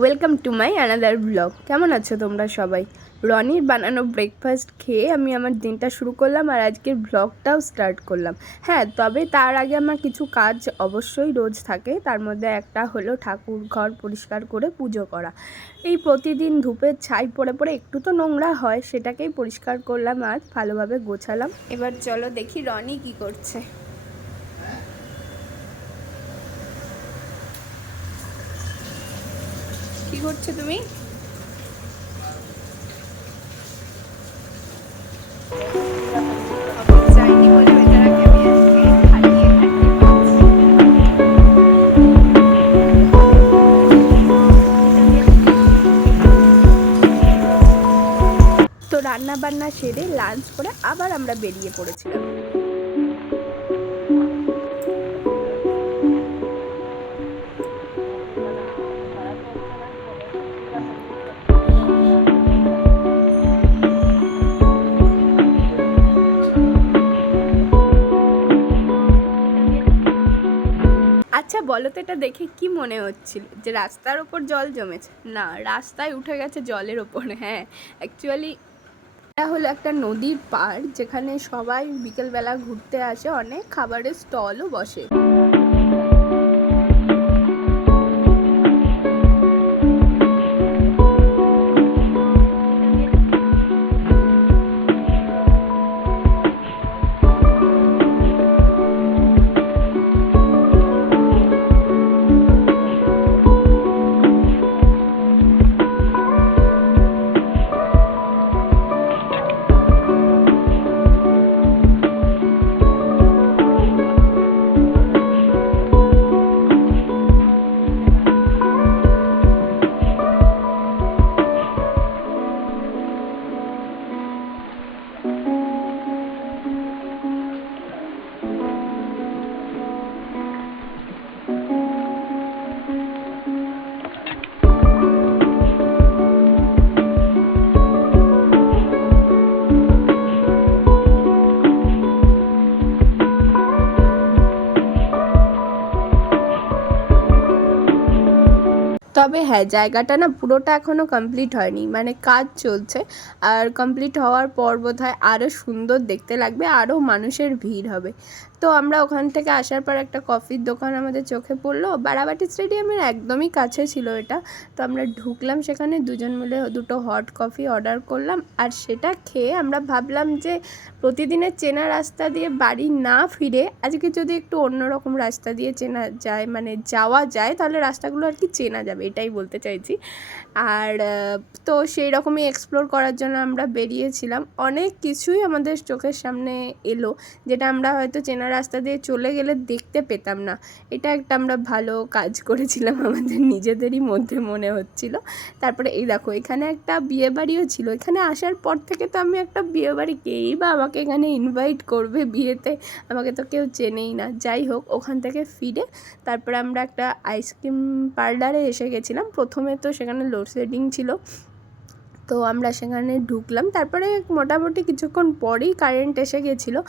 Welcome to my another blog. কেমন আছো তোমরা সবাই? রনির বানানো ব্রেকফাস্ট খেয়ে আমি আমার দিনটা শুরু করলাম আর আজকের ব্লগটাও স্টার্ট করলাম। হ্যাঁ, তবে তার আগে আমার কিছু কাজ অবশ্যই রোজ থাকে। তার মধ্যে একটা হলো ঠাকুর ঘর পরিষ্কার করে পুজো করা। এই প্রতিদিন ধূপের ছাই পড়ে পড়ে একটু তো নোংরা হয়, সেটাকেই পরিষ্কার করলাম আর ভালোভাবে গোছালাম। এবার চলো দেখি রনি কি করছে। কি করছো তুমি? তো রান্না বান্না সেরে লাঞ্চ করে আবার আমরা বেরিয়ে পড়েছিলাম। আচ্ছা বলো তো, এটা দেখে কি মনে হচ্ছিল যে রাস্তার ওপর জল জমেছে? না, রাস্তায় উঠে গেছে জলের ওপরে। হ্যাঁ, অ্যাকচুয়ালি এটা হলো একটা নদীর পাড়, যেখানে সবাই বিকেলবেলা ঘুরতে আসে, অনেক খাবারের স্টলও বসে। তবে হ্যাঁ, জায়গাটা না পুরোটা এখনও কমপ্লিট হয়নি, মানে কাজ চলছে। আর কমপ্লিট হওয়ার পর বোধহয় আরও সুন্দর দেখতে লাগবে, আরও মানুষের ভিড় হবে। তো আমরা ওখান থেকে আসার পর একটা কফির দোকান আমাদের চোখে পড়লো, বারাবাটি স্টেডিয়ামের একদমই কাছে ছিল এটা। তো আমরা ঢুকলাম সেখানে, দুজন মিলে দুটো হট কফি অর্ডার করলাম। আর সেটা খেয়ে আমরা ভাবলাম যে প্রতিদিনের চেনা রাস্তা দিয়ে বাড়ি না ফিরে আজকে যদি একটু অন্যরকম রাস্তা দিয়ে চেনা যায়, মানে যাওয়া যায়, তাহলে রাস্তাগুলো আর কি চেনা যাবে, এটাই বলতে চাইছি। আর তো সেই রকমই এক্সপ্লোর করার জন্য আমরা বেরিয়েছিলাম। অনেক কিছুই আমাদের চোখের সামনে এলো, যেটা আমরা হয়তো চেনা রাস্তা দিয়ে চলে গেলে দেখতে পেতাম না। এটা একটা আমরা ভালো কাজ করেছিলাম, আমাদের নিজেদেরই মধ্যে মনে হচ্ছিল। তারপরে এই দেখো, এখানে একটা বিয়েবাড়িও ছিল। এখানে আসার পর থেকে তো আমি একটা বিয়েবাড়ি, কেই বা আমাকে এখানে ইনভাইট করবে বিয়েতে, আমাকে তো কেউ চেনেই না। যাই হোক, ওখান থেকে ফিরে তারপরে আমরা একটা আইসক্রিম পার্লারে এসে গেছিলাম। প্রথমে তো সেখানে লোডশেডিং ছিল, তো আমরা সেখানে ঢুকলাম। তারপরে মোটামুটি কিছুক্ষণ পরেই কারেন্ট এসে গেছিলো।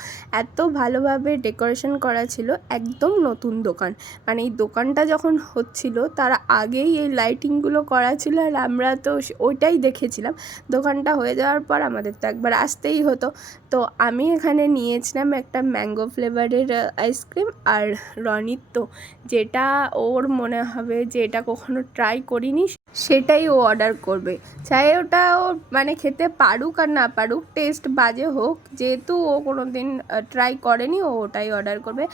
এত ভালোভাবে ডেকোরেশন করা ছিল, একদম নতুন দোকান। মানে এই দোকানটা যখন হচ্ছিল তার আগেই এই লাইটিংগুলো করা ছিল, আর আমরা তো ওইটাই দেখেছিলাম। দোকানটা হয়ে যাওয়ার পর আমাদের তো একবার আসতেই হতো। তো আমি এখানে নিয়েছিলাম একটা ম্যাঙ্গো ফ্লেভারের আইসক্রিম, আর রনির তো যেটা ওর মনে হবে যে এটা কখনো ট্রাই করিনি, সেটাই ও অর্ডার করবে। চাই ওটা ও মানে খেতে পারুক আর না পারুক, টেস্ট বাজে হোক, যেহেতু ও কোনো দিন ট্রাই করেনি, ও ওটাই অর্ডার করবে।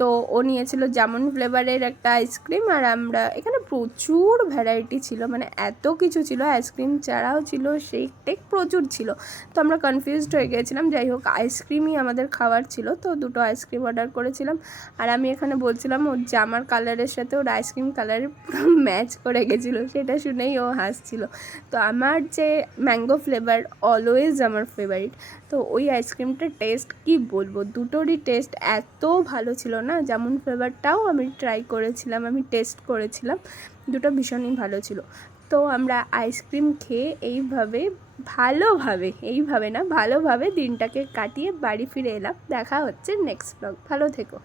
তো ও নিয়েছিল জামুন ফ্লেভারের একটা আইসক্রিম। আর আমরা এখানে প্রচুর ভ্যারাইটি ছিল, মানে এত কিছু ছিল, আইসক্রিম ছাড়াও ছিল শেক টেক, প্রচুর ছিল। তো আমরা কনফিউজড হয়ে গেছিলাম। যাই হোক, আইসক্রিমই আমাদের খাওয়ার ছিল, তো দুটো আইসক্রিম অর্ডার করেছিলাম। আর আমি এখানে বলছিলাম ওর জামার কালারের সাথে ওর আইসক্রিম কালারের পুরো ম্যাচ করে গেছিলো, সেটা শুনেই ও হাসছিল। তো আমার যে ম্যাঙ্গো ফ্লেভার অলওয়েজ আমার ফেভারিট, তো ওই আইসক্রিমটার টেস্ট কি বলবো, দুটোরই টেস্ট এত ভালো ছিল না। জামুন ফ্লেভারটাও আমি ট্রাই করেছিলাম, আমি টেস্ট করেছিলাম, দুটো ভীষণই ভালো ছিল। তো আমরা আইসক্রিম খেয়ে এইভাবে না ভালোভাবে দিনটাকে কাটিয়ে বাড়ি ফিরে এলাম। দেখা হচ্ছে নেক্সট ব্লগ, ভালো থেকো।